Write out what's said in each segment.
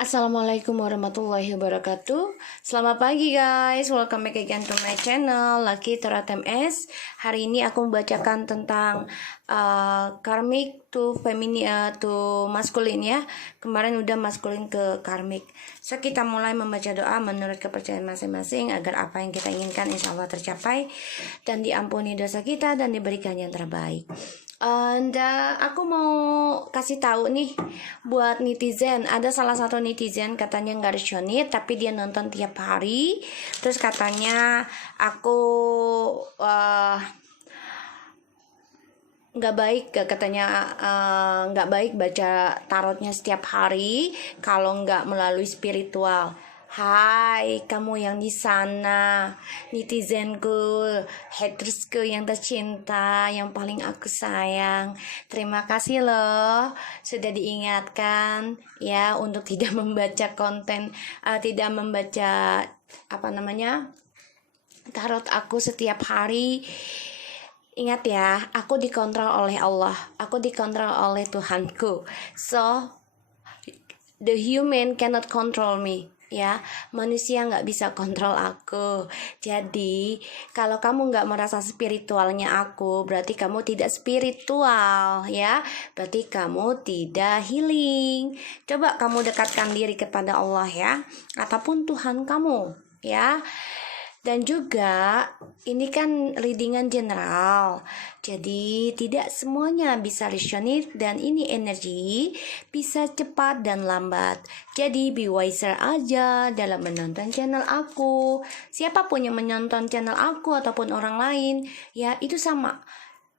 Assalamualaikum warahmatullahi wabarakatuh. Selamat pagi guys, welcome back again to my channel Lucky Tarot MS. Hari ini aku membacakan tentang karmic to feminine to maskulin ya. Kemarin udah maskulin ke karmic. So kita mulai membaca doa menurut kepercayaan masing-masing agar apa yang kita inginkan insya Allah tercapai dan diampuni dosa kita dan diberikan yang terbaik. Aku mau kasih tahu nih buat netizen. Ada salah satu netizen katanya nggak resionit tapi dia nonton tiap hari. Terus katanya aku nggak baik, katanya nggak baik baca tarotnya setiap hari kalau nggak melalui spiritual. Hai kamu yang di sana, netizenku, hatersku yang tercinta, yang paling aku sayang. Terima kasih loh sudah diingatkan ya untuk tidak membaca konten, tidak membaca tarot aku setiap hari. Ingat ya, aku dikontrol oleh Allah, aku dikontrol oleh Tuhanku. So the human cannot control me. Ya, manusia nggak bisa kontrol aku. Jadi kalau kamu nggak merasa spiritualnya aku, berarti kamu tidak spiritual ya, berarti kamu tidak healing. Coba kamu dekatkan diri kepada Allah ya, ataupun Tuhan kamu ya. Dan juga ini kan readingan general, jadi tidak semuanya bisa resonate dan ini energi bisa cepat dan lambat. Jadi be wiser aja dalam menonton channel aku. Siapapun yang menonton channel aku ataupun orang lain ya itu sama.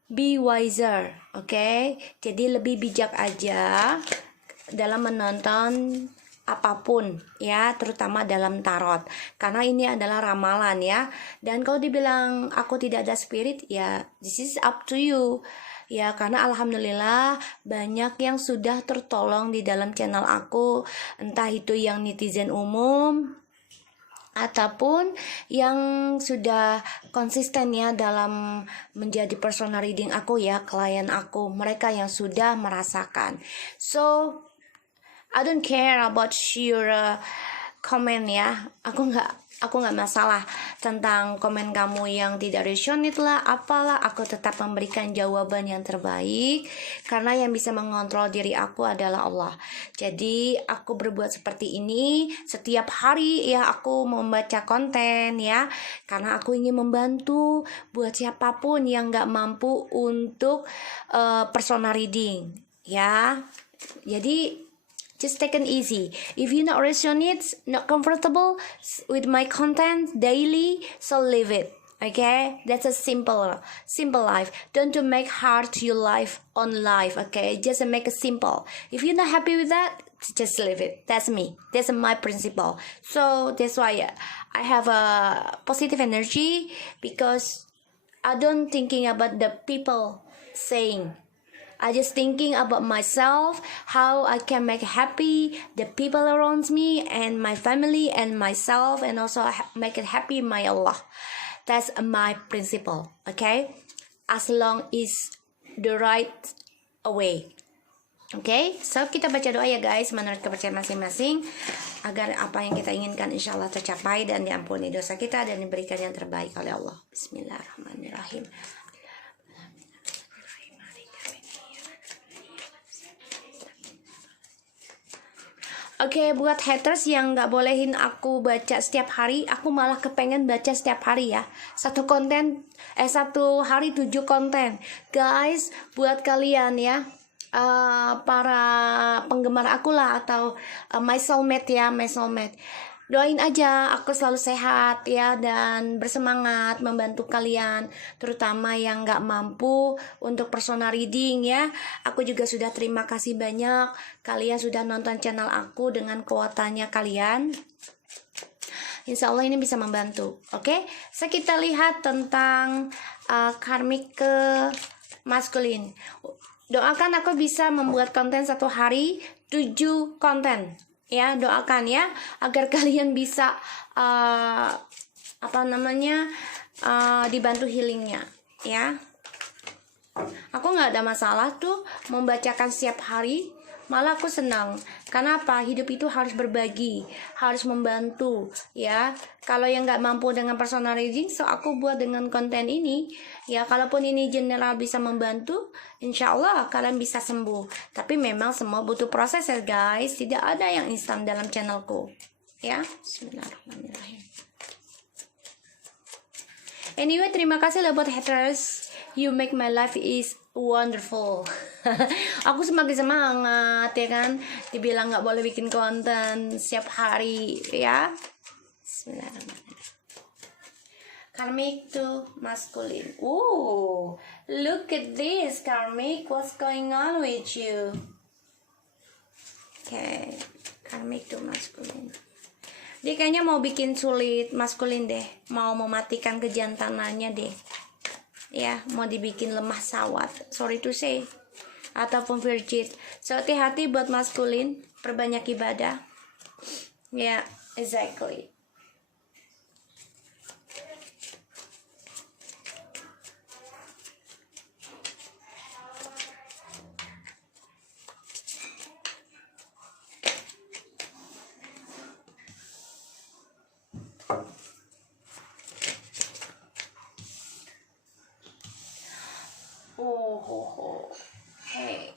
Be wiser, oke? Jadi lebih bijak aja dalam menonton apapun ya, terutama dalam tarot, karena ini adalah ramalan ya. Dan kalau dibilang aku tidak ada spirit ya, this is up to you ya, karena alhamdulillah banyak yang sudah tertolong di dalam channel aku, entah itu yang netizen umum ataupun yang sudah konsisten ya dalam menjadi personal reading aku ya, klien aku, mereka yang sudah merasakan. So I don't care about your comment ya. Aku nggak masalah tentang komen kamu yang tidak resonate lah, apalah. Aku tetap memberikan jawaban yang terbaik karena yang bisa mengontrol diri aku adalah Allah. Jadi aku berbuat seperti ini setiap hari ya. Aku membaca konten ya karena aku ingin membantu buat siapapun yang nggak mampu untuk personal reading ya. Jadi just take it easy. If you not resonate, not comfortable with my content daily, so leave it. Okay, that's a simple life. Don't to make hard your life on life. Okay, just make it simple. If you're not happy with that, just leave it. That's me. That's my principle. So that's why I have a positive energy because I don't thinking about the people saying. I just thinking about myself, how I can make happy the people around me and my family and myself, and also make it happy my Allah. That's my principle, okay? As long as the right way. Okay, so kita baca doa ya guys menurut kepercayaan masing-masing agar apa yang kita inginkan insya Allah tercapai dan diampuni dosa kita dan diberikan yang terbaik oleh Allah. Bismillahirrahmanirrahim. Oke, buat haters yang nggak bolehin aku baca setiap hari, aku malah kepengen baca setiap hari ya. Satu hari 7 konten. Guys, buat kalian ya, para penggemar aku lah atau my soulmate ya, my soulmate. Doain aja aku selalu sehat ya dan bersemangat membantu kalian, terutama yang gak mampu untuk personal reading ya. Aku juga sudah terima kasih banyak kalian sudah nonton channel aku dengan kuotanya kalian. Insya Allah ini bisa membantu. Oke, so kita lihat tentang karmik ke maskulin. Doakan aku bisa membuat konten satu hari 7 konten. Ya, doakan ya agar kalian bisa dibantu healingnya ya. Aku nggak ada masalah tuh membacakan setiap hari malah aku senang. Karena apa? Hidup itu harus berbagi, harus membantu, ya. Kalau yang nggak mampu dengan personal reading, so aku buat dengan konten ini, ya. Kalaupun ini general bisa membantu, insya Allah kalian bisa sembuh. Tapi memang semua butuh proses ya guys, tidak ada yang instan dalam channelku, ya. Bismillahirrahmanirrahim. Anyway, terima kasih lah buat haters. You make my life is wonderful. Aku semakin semangat ya kan. Dibilang nggak boleh bikin konten setiap hari ya. Bismillahirrahmanirrahim. Karmic to masculine. Ooh, look at this karmic. What's going on with you? Okay, karmic to masculine. Dia kayaknya mau bikin sulit maskulin deh, mau mematikan kejantanannya deh. Ya, mau dibikin lemah sawat, sorry to say, ataupun virgin. So hati-hati buat maskulin, perbanyak ibadah. Ya, exactly. Oh. Hey.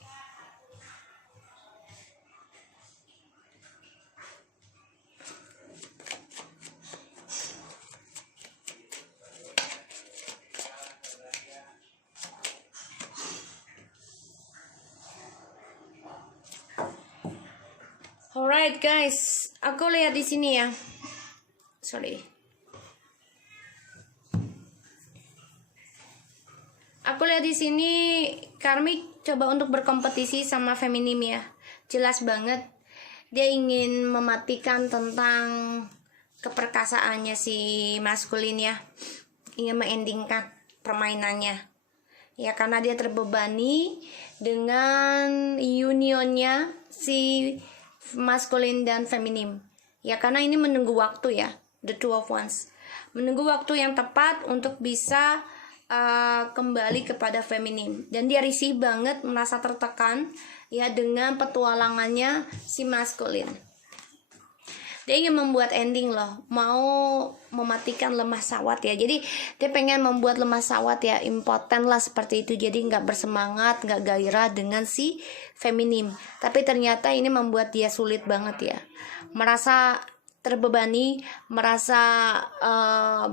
Alright guys, aku lihat di sini ya. Sorry. Aku lihat di sini karmic coba untuk berkompetisi sama feminim ya. Jelas banget dia ingin mematikan tentang keperkasaannya si maskulin ya. Ingin mengendingkan permainannya. Ya karena dia terbebani dengan unionnya si maskulin dan feminim. Ya karena ini menunggu waktu ya, the two of wands. Menunggu waktu yang tepat untuk bisa kembali kepada feminim, dan dia risih banget, merasa tertekan ya dengan petualangannya si maskulin. Dia ingin membuat ending loh, mau mematikan lemah sawat ya. Jadi dia pengen membuat lemah sawat ya, impoten lah seperti itu. Jadi nggak bersemangat, nggak gairah dengan si feminim. Tapi ternyata ini membuat dia sulit banget ya, merasa terbebani, merasa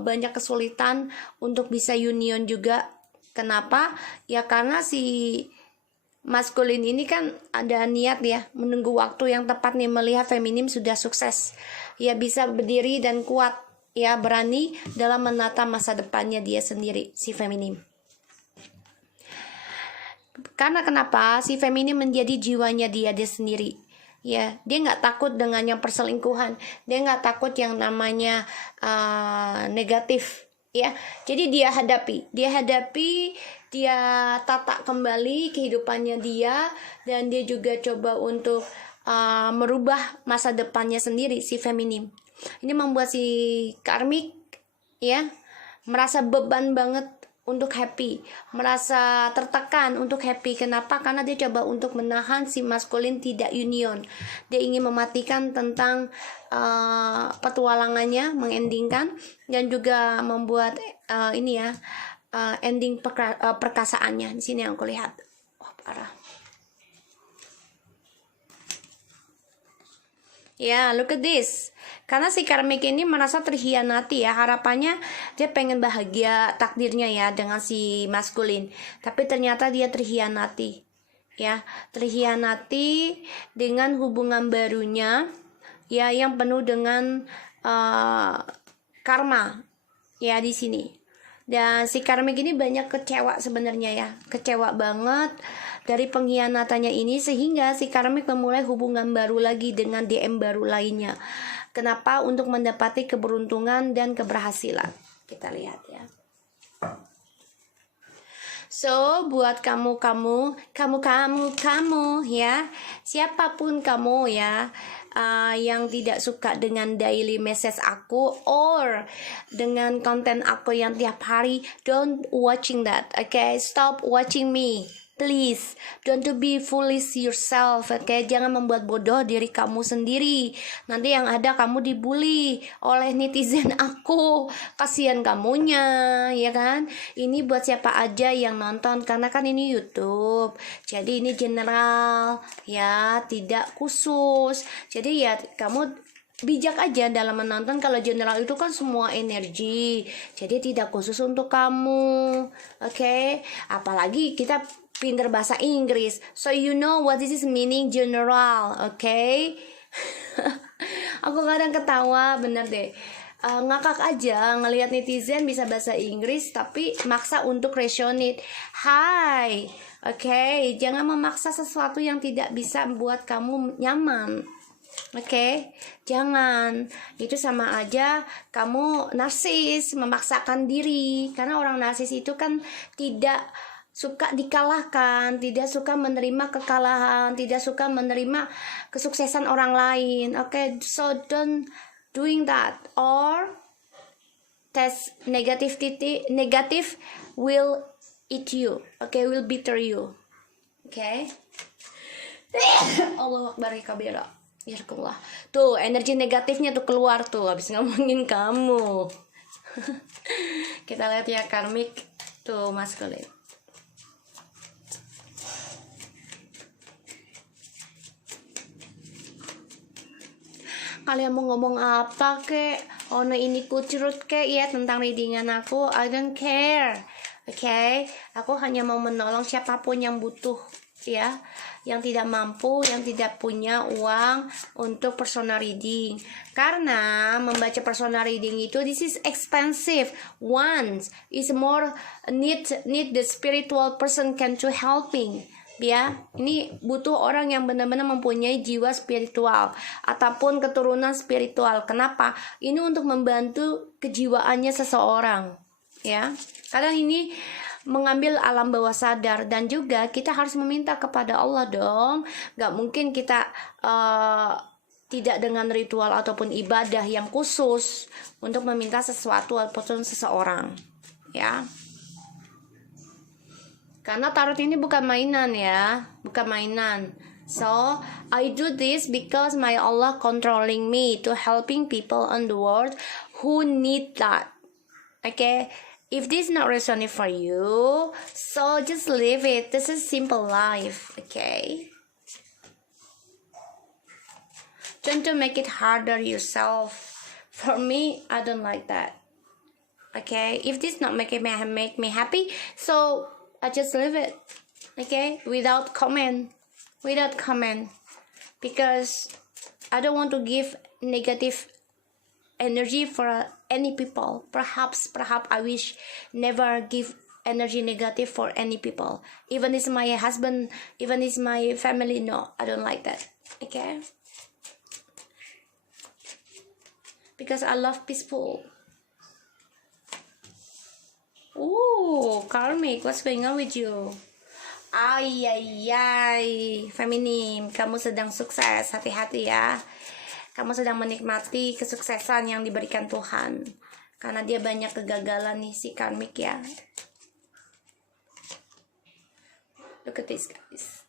banyak kesulitan untuk bisa union juga. Kenapa? Ya karena si maskulin ini kan ada niat ya, menunggu waktu yang tepat nih, melihat feminim sudah sukses. Ya bisa berdiri dan kuat, ya berani dalam menata masa depannya dia sendiri, si feminim. Karena kenapa? Si feminim menjadi jiwanya dia sendiri. Ya, dia nggak takut dengan yang perselingkuhan, dia nggak takut yang namanya negatif, ya. Jadi dia hadapi, dia tata kembali kehidupannya dia, dan dia juga coba untuk merubah masa depannya sendiri si feminim. Ini membuat si karmic ya merasa beban banget untuk happy, merasa tertekan untuk happy. Kenapa? Karena dia coba untuk menahan si maskulin tidak union. Dia ingin mematikan tentang petualangannya, mengendingkan, dan juga membuat ini ya ending perkasaannya. Di sini yang aku lihat. Wah, parah. Ya, look at this. Karena si karmic ini merasa terhianati ya. Harapannya dia pengen bahagia takdirnya ya dengan si maskulin, tapi ternyata dia terhianati. Ya, terhianati dengan hubungan barunya ya, yang penuh dengan karma ya di sini. Dan si karmic ini banyak kecewa sebenarnya ya, kecewa banget dari pengkhianatannya ini, sehingga si karmic memulai hubungan baru lagi dengan DM baru lainnya. Kenapa? Untuk mendapati keberuntungan dan keberhasilan. Kita lihat ya. So, buat kamu ya, siapapun kamu ya, yang tidak suka dengan daily message aku or dengan konten aku yang tiap hari, don't watching that, okay? Stop watching me, Please, don't to be foolish yourself. Oke, jangan membuat bodoh diri kamu sendiri. Nanti yang ada kamu dibully oleh netizen aku. Kasihan kamunya, ya kan? Ini buat siapa aja yang nonton, karena kan ini YouTube. Jadi ini general, ya, tidak khusus. Jadi ya kamu bijak aja dalam menonton. Kalau general itu kan semua energi, jadi tidak khusus untuk kamu. Oke, apalagi kita pinter bahasa Inggris, so you know what this is meaning general. Oke. Aku kadang ketawa bener deh, ngakak aja ngelihat netizen bisa bahasa Inggris tapi maksa untuk rationate. Hai, oke, jangan memaksa sesuatu yang tidak bisa membuat kamu nyaman. Oke, jangan. Itu sama aja kamu narsis, memaksakan diri. Karena orang narsis itu kan tidak suka dikalahkan, tidak suka menerima kekalahan, tidak suka menerima kesuksesan orang lain. Oke, so don't doing that, or test negative will eat you. Oke, will bitter you. Oke. Allahu Akbar kabira. Ya Allah. Tuh, energi negatifnya tuh keluar tuh habis ngomongin kamu. Kita lihat ya karmik tuh maskulin. Kalian mau ngomong apa kek? Ono ini kucurut kek ya tentang readingan aku. I don't care. Oke, aku hanya mau menolong siapapun yang butuh, ya, yang tidak mampu, yang tidak punya uang untuk personal reading. Karena membaca personal reading itu this is expensive. Once is more need the spiritual person can to helping. Ya, ini butuh orang yang benar-benar mempunyai jiwa spiritual ataupun keturunan spiritual. Kenapa? Ini untuk membantu kejiwaannya seseorang, ya. Kadang ini mengambil alam bawah sadar, dan juga kita harus meminta kepada Allah dong. Gak mungkin kita tidak dengan ritual ataupun ibadah yang khusus untuk meminta sesuatu ataupun seseorang, ya. Karena tarot ini bukan mainan, ya, bukan mainan. So I do this because my Allah controlling me to helping people on the world who need that. Okay, if this not resonate for you, so just leave it. This is simple life. Okay, don't to make it harder yourself. For me, I don't like that. Okay, if this not make me happy, so I just leave it. Okay, without comment, because I don't want to give negative energy for any people. Perhaps I wish never give energy negative for any people, even it's my husband, even it's my family. No, I don't like that. Okay, because I love peaceful. Ooh, karmic, what's going on with you? Ay, feminim, kamu sedang sukses, hati-hati ya. Kamu sedang menikmati kesuksesan yang diberikan Tuhan. Karena dia banyak kegagalan nih si karmic ya. Look at this guys.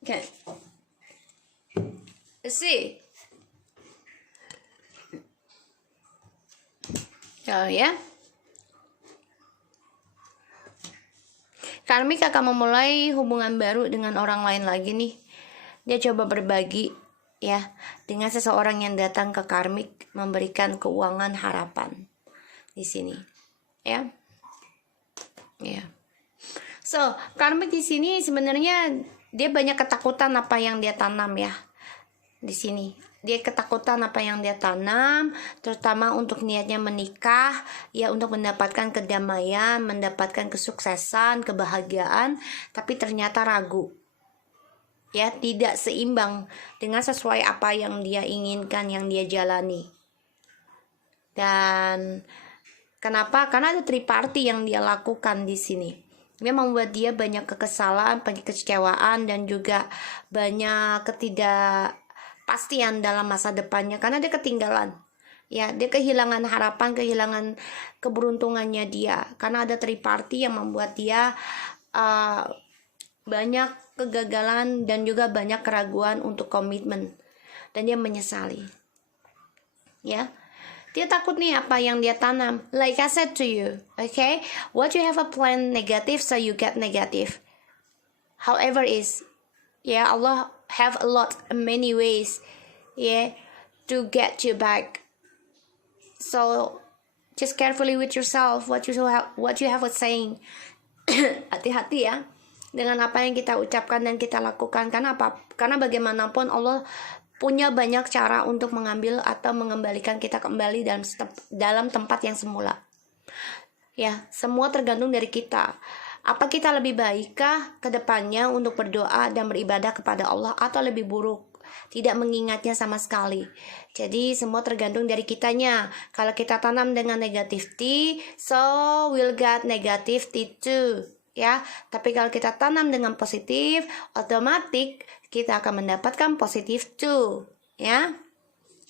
Okay. You see? Oh ya. Karmik akan memulai hubungan baru dengan orang lain lagi nih. Dia coba berbagi ya dengan seseorang yang datang ke karmik memberikan keuangan harapan di sini. Ya. Ya. So, karmik di sini sebenarnya dia banyak ketakutan apa yang dia tanam ya. Di sini. Dia ketakutan apa yang dia tanam, terutama untuk niatnya menikah, ya, untuk mendapatkan kedamaian, mendapatkan kesuksesan, kebahagiaan, tapi ternyata ragu. Ya, tidak seimbang dengan sesuai apa yang dia inginkan, yang dia jalani. Dan kenapa? Karena ada triparty yang dia lakukan di sini. Dia membuat dia banyak kekesalan, banyak kekecewaan, dan juga banyak ketidakpastian dalam masa depannya karena dia ketinggalan. Ya, dia kehilangan harapan, kehilangan keberuntungannya dia karena ada triparty yang membuat dia banyak kegagalan dan juga banyak keraguan untuk komitmen, dan dia menyesali. Ya, dia takut nih apa yang dia tanam. Like I said to you, okay, what you have a plan negative, so you get negative. However is, yeah, Allah have a lot, many ways, yeah, to get you back. So just carefully with yourself, what you have a saying. Hati-hati ya dengan apa yang kita ucapkan dan kita lakukan. Karena apa? Karena bagaimanapun Allah punya banyak cara untuk mengambil atau mengembalikan kita kembali dalam tempat yang semula. Ya, semua tergantung dari kita. Apa kita lebih baikkah ke depannya untuk berdoa dan beribadah kepada Allah, atau lebih buruk, tidak mengingatnya sama sekali. Jadi semua tergantung dari kitanya. Kalau kita tanam dengan negativity, so we'll get negativity too. Ya, tapi kalau kita tanam dengan positif, otomatis kita akan mendapatkan positif too. Ya,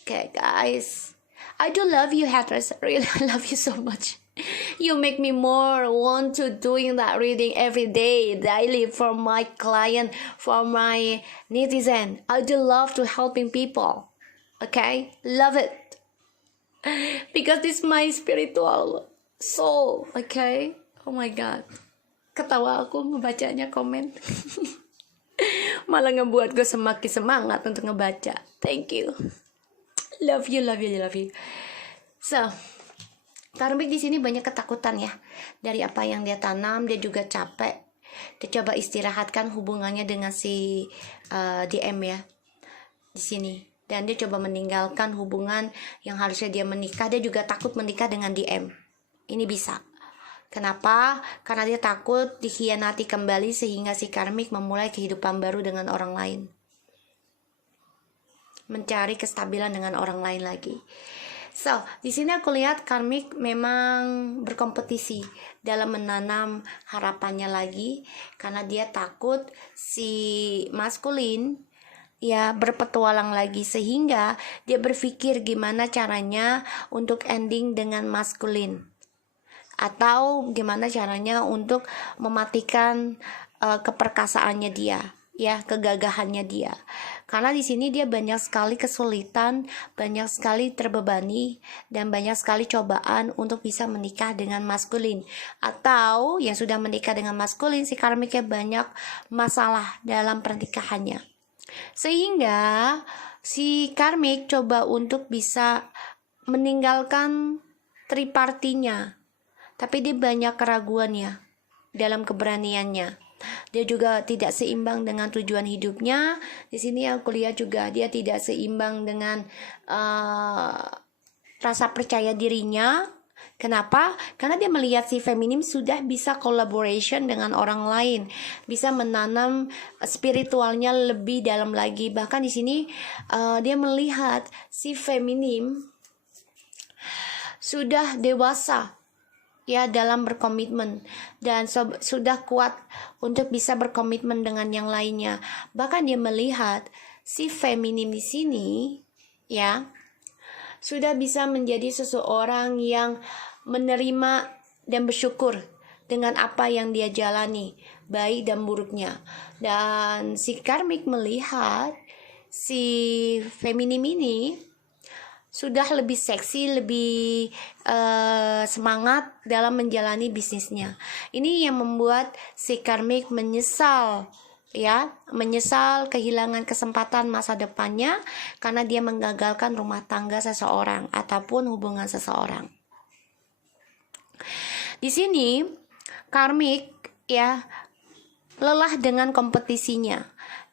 okay guys, I do love you haters, really love you so much. You make me more want to doing that reading every day, daily, for my client, for my netizen. I do love to helping people. Okay, love it, because this is my spiritual soul. Okay, oh my god. Ketawa aku ngebacanya komen. Malah ngebuat gue semakin semangat untuk ngebaca. Thank you. Love you, love you, love you. So, karmik di sini banyak ketakutan ya. Dari apa yang dia tanam, dia juga capek. Dia coba istirahatkan hubungannya dengan si DM ya. Di sini. Dan dia coba meninggalkan hubungan yang harusnya dia menikah. Dia juga takut menikah dengan DM. Ini bisa. Kenapa? Karena dia takut dikhianati kembali, sehingga si karmik memulai kehidupan baru dengan orang lain. Mencari kestabilan dengan orang lain lagi. So, di sini aku lihat karmik memang berkompetisi dalam menanam harapannya lagi, karena dia takut si maskulin ya berpetualang lagi, sehingga dia berpikir gimana caranya untuk ending dengan maskulin, atau gimana caranya untuk mematikan keperkasaannya dia, ya, kegagahannya dia. Karena di sini dia banyak sekali kesulitan, banyak sekali terbebani, dan banyak sekali cobaan untuk bisa menikah dengan maskulin. Atau yang sudah menikah dengan maskulin, si karmiknya banyak masalah dalam pernikahannya. Sehingga si karmik coba untuk bisa meninggalkan tripartinya. Tapi dia banyak keraguannya dalam keberaniannya. Dia juga tidak seimbang dengan tujuan hidupnya. Di sini aku lihat juga dia tidak seimbang dengan rasa percaya dirinya. Kenapa? Karena dia melihat si feminim sudah bisa collaboration dengan orang lain, bisa menanam spiritualnya lebih dalam lagi. Bahkan di sini dia melihat si feminim sudah dewasa ya dalam berkomitmen, dan sudah kuat untuk bisa berkomitmen dengan yang lainnya. Bahkan dia melihat si feminim di sini ya sudah bisa menjadi seseorang yang menerima dan bersyukur dengan apa yang dia jalani, baik dan buruknya. Dan si karmik melihat si feminim ini sudah lebih seksi, lebih semangat dalam menjalani bisnisnya. Ini yang membuat si karmik menyesal ya, menyesal kehilangan kesempatan masa depannya karena dia menggagalkan rumah tangga seseorang ataupun hubungan seseorang. Di sini karmik ya lelah dengan kompetisinya,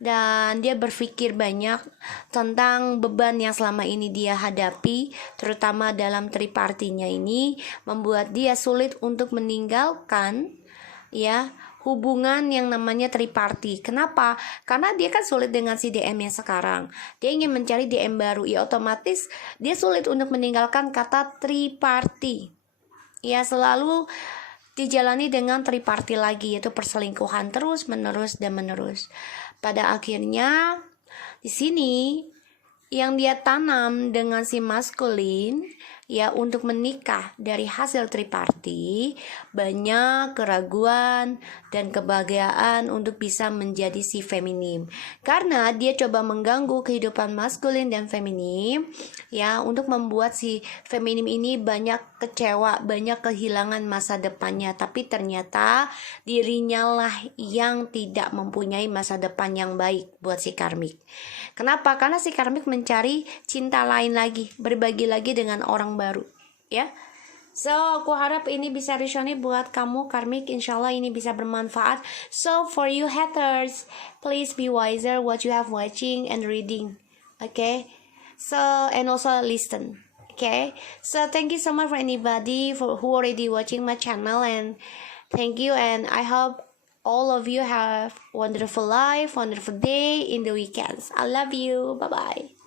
dan dia berpikir banyak tentang beban yang selama ini dia hadapi, terutama dalam tripartinya ini, membuat dia sulit untuk meninggalkan ya hubungan yang namanya triparti. Kenapa? Karena dia kan sulit dengan si DM yang sekarang. Dia ingin mencari DM baru, ya otomatis dia sulit untuk meninggalkan kata triparti. Ya, selalu dijalani dengan triparti lagi, yaitu perselingkuhan terus menerus dan menerus. Pada akhirnya di sini yang dia tanam dengan si maskulin ya untuk menikah dari hasil triparti, banyak keraguan dan kebahagiaan untuk bisa menjadi si feminim. Karena dia coba mengganggu kehidupan maskulin dan feminim, ya, untuk membuat si feminim ini banyak kecewa, banyak kehilangan masa depannya. Tapi ternyata dirinya lah yang tidak mempunyai masa depan yang baik buat si karmik. Kenapa? Karena si karmik mencari cinta lain lagi, berbagi lagi dengan orang baru, ya. So, aku harap ini bisa resonate buat kamu karmik. Insyaallah ini bisa bermanfaat. So, for you haters, please be wiser what you have watching and reading. Okay? So, and also listen. Okay? So, thank you so much for anybody who already watching my channel, and thank you, and I hope all of you have wonderful life, wonderful day in the weekends. I love you. Bye-bye.